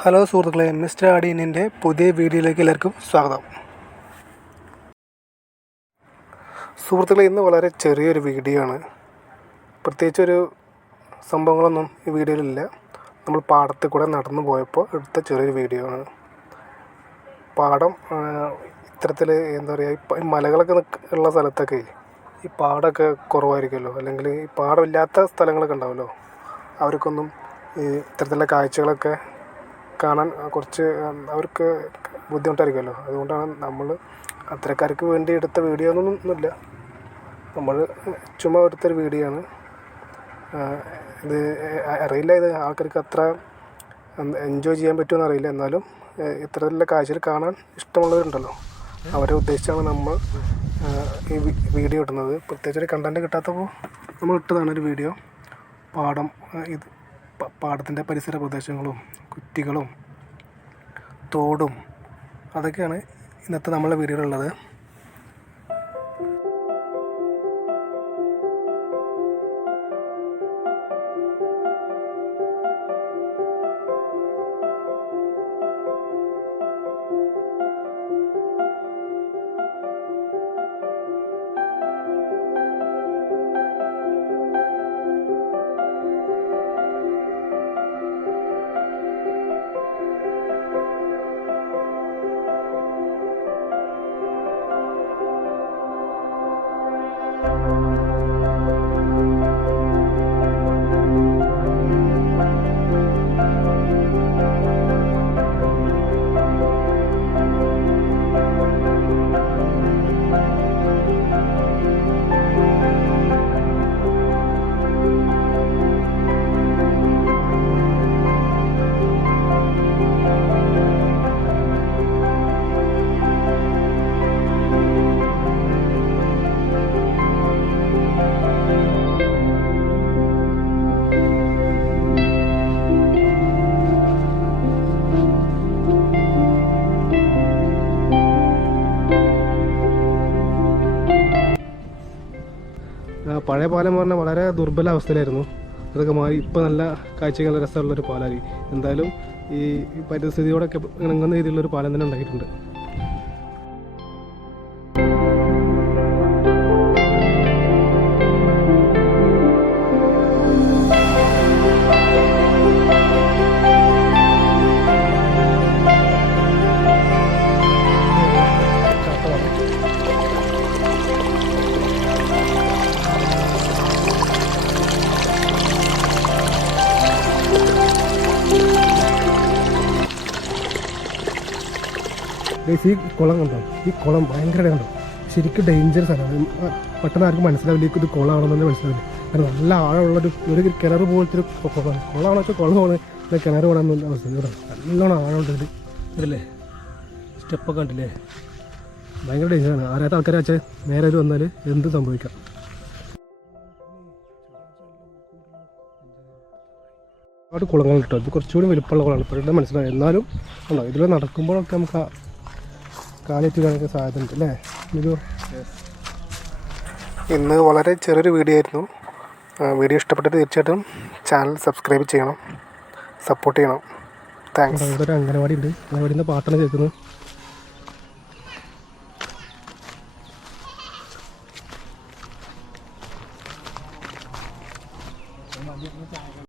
Hello സുഹൃത്തുക്കളെ, mister ആഡിയനിൻ്റെ പുതിയ വീഡിയോയിലേക്ക് എല്ലാവർക്കും സ്വാഗതം. സുഹൃത്തുക്കളെ, ഇന്ന് വളരെ ചെറിയൊരു വീഡിയോ ആണ്. പ്രത്യേകിച്ചൊരു സംഭവങ്ങളൊന്നും ഈ വീഡിയോയിലില്ല. നമ്മൾ പാടത്ത് കൂടെ നടന്നു പോയപ്പോൾ എടുത്ത ചെറിയൊരു വീഡിയോ ആണ്. പാടം ഇത്തരത്തിൽ എന്താ പറയുക, ഈ മലകളൊക്കെ ഉള്ള സ്ഥലത്തൊക്കെ ഈ പാടമൊക്കെ കുറവായിരിക്കുമല്ലോ, അല്ലെങ്കിൽ ഈ പാടമില്ലാത്ത സ്ഥലങ്ങളൊക്കെ ഉണ്ടാവുമല്ലോ. അവർക്കൊന്നും ഈ ഇത്തരത്തിലുള്ള കാഴ്ചകളൊക്കെ കാണാൻ കുറച്ച് അവർക്ക് ബുദ്ധിമുട്ടായിരിക്കുമല്ലോ. അതുകൊണ്ടാണ് നമ്മൾ അത്തരക്കാർക്ക് വേണ്ടി എടുത്ത വീഡിയോ ഒന്നുമില്ല. നമ്മൾ ചുമ്മാ എടുത്തൊരു വീഡിയോ ആണ്. ഇത് അറിയില്ല, ഇത് ആൾക്കാർക്ക് അത്ര എൻജോയ് ചെയ്യാൻ പറ്റുമെന്ന് അറിയില്ല. എന്നാലും ഇത്തരത്തിലുള്ള കാഴ്ചകൾ കാണാൻ ഇഷ്ടമുള്ളവരുണ്ടല്ലോ, അവരെ ഉദ്ദേശിച്ചാണ് നമ്മൾ ഈ വീഡിയോ ഇടുന്നത്. പ്രത്യേകിച്ചൊരു കണ്ടൻറ്റ് കിട്ടാത്തപ്പോൾ നമ്മൾ ഇട്ടതാണ് ഒരു വീഡിയോ. ഇത് പാടത്തിൻ്റെ പരിസര പ്രദേശങ്ങളും കുറ്റികളും തോടും അതൊക്കെയാണ് ഇന്നത്തെ നമ്മളെ വീഡിയോയിലുള്ളത്. പഴയ പാലം എന്ന് പറഞ്ഞാൽ വളരെ ദുർബല അവസ്ഥയിലായിരുന്നു. അതൊക്കെ മാറി ഇപ്പോൾ നല്ല കാഴ്ചകൾ രസമുള്ളൊരു പാലായി. എന്തായാലും ഈ പരിസ്ഥിതിയോടൊക്കെ ഇണങ്ങുന്ന രീതിയിലുള്ളൊരു പാലം തന്നെ ഉണ്ടായിട്ടുണ്ട്. ഈ കുളം കണ്ടോ? ഈ കുളം ഭയങ്കര കണ്ടോ, ശരിക്കും ഡേഞ്ചറസ് ആണ്. പെട്ടെന്ന് ആർക്കും മനസ്സിലാവില്ല ഇത് കുളമാണെന്ന് തന്നെ മനസ്സിലാവില്ല. കാരണം നല്ല ആഴമുള്ളൊരു കിണർ പോലത്തെ ഒരു കുളമാണ്. കുളമാണെന്ന് വെച്ചാൽ കുളമാണ്, കിണർ വേണമെന്നുള്ള അവസ്ഥ. ഇവിടെ നല്ലോണം ആഴമുണ്ട്. ഇതില്ലേ സ്റ്റെപ്പൊക്കെ കണ്ടില്ലേ, ഭയങ്കര ഡേഞ്ചറാണ്. അറിയാത്ത ആൾക്കാരെ വെച്ചാൽ നേരെ ഇത് വന്നാൽ എന്ത് സംഭവിക്കാം. ഒരുപാട് കുളങ്ങൾ കിട്ടും. ഇത് കുറച്ചുകൂടി വലുപ്പമുള്ള കുളമാണ്, ഇപ്പോഴത്തെ മനസ്സിലായി. എന്നാലും ഉണ്ടോ, ഇതിൽ നടക്കുമ്പോഴൊക്കെ നമുക്ക് കാലെത്തി കാണാൻ സാധ്യത ഉണ്ട് അല്ലേ? ഇന്ന് വളരെ ചെറിയൊരു വീഡിയോ ആയിരുന്നു. വീഡിയോ ഇഷ്ടപ്പെട്ടിട്ട് തീർച്ചയായിട്ടും ചാനൽ സബ്സ്ക്രൈബ് ചെയ്യണം, സപ്പോർട്ട് ചെയ്യണം. താങ്ക്സ്. ഇവിടെ ഒരു അംഗനവാടി ഉണ്ട്. അംഗനവാടിയിൽ നിന്ന് പാട്ടാണ് കേൾക്കുന്നത്.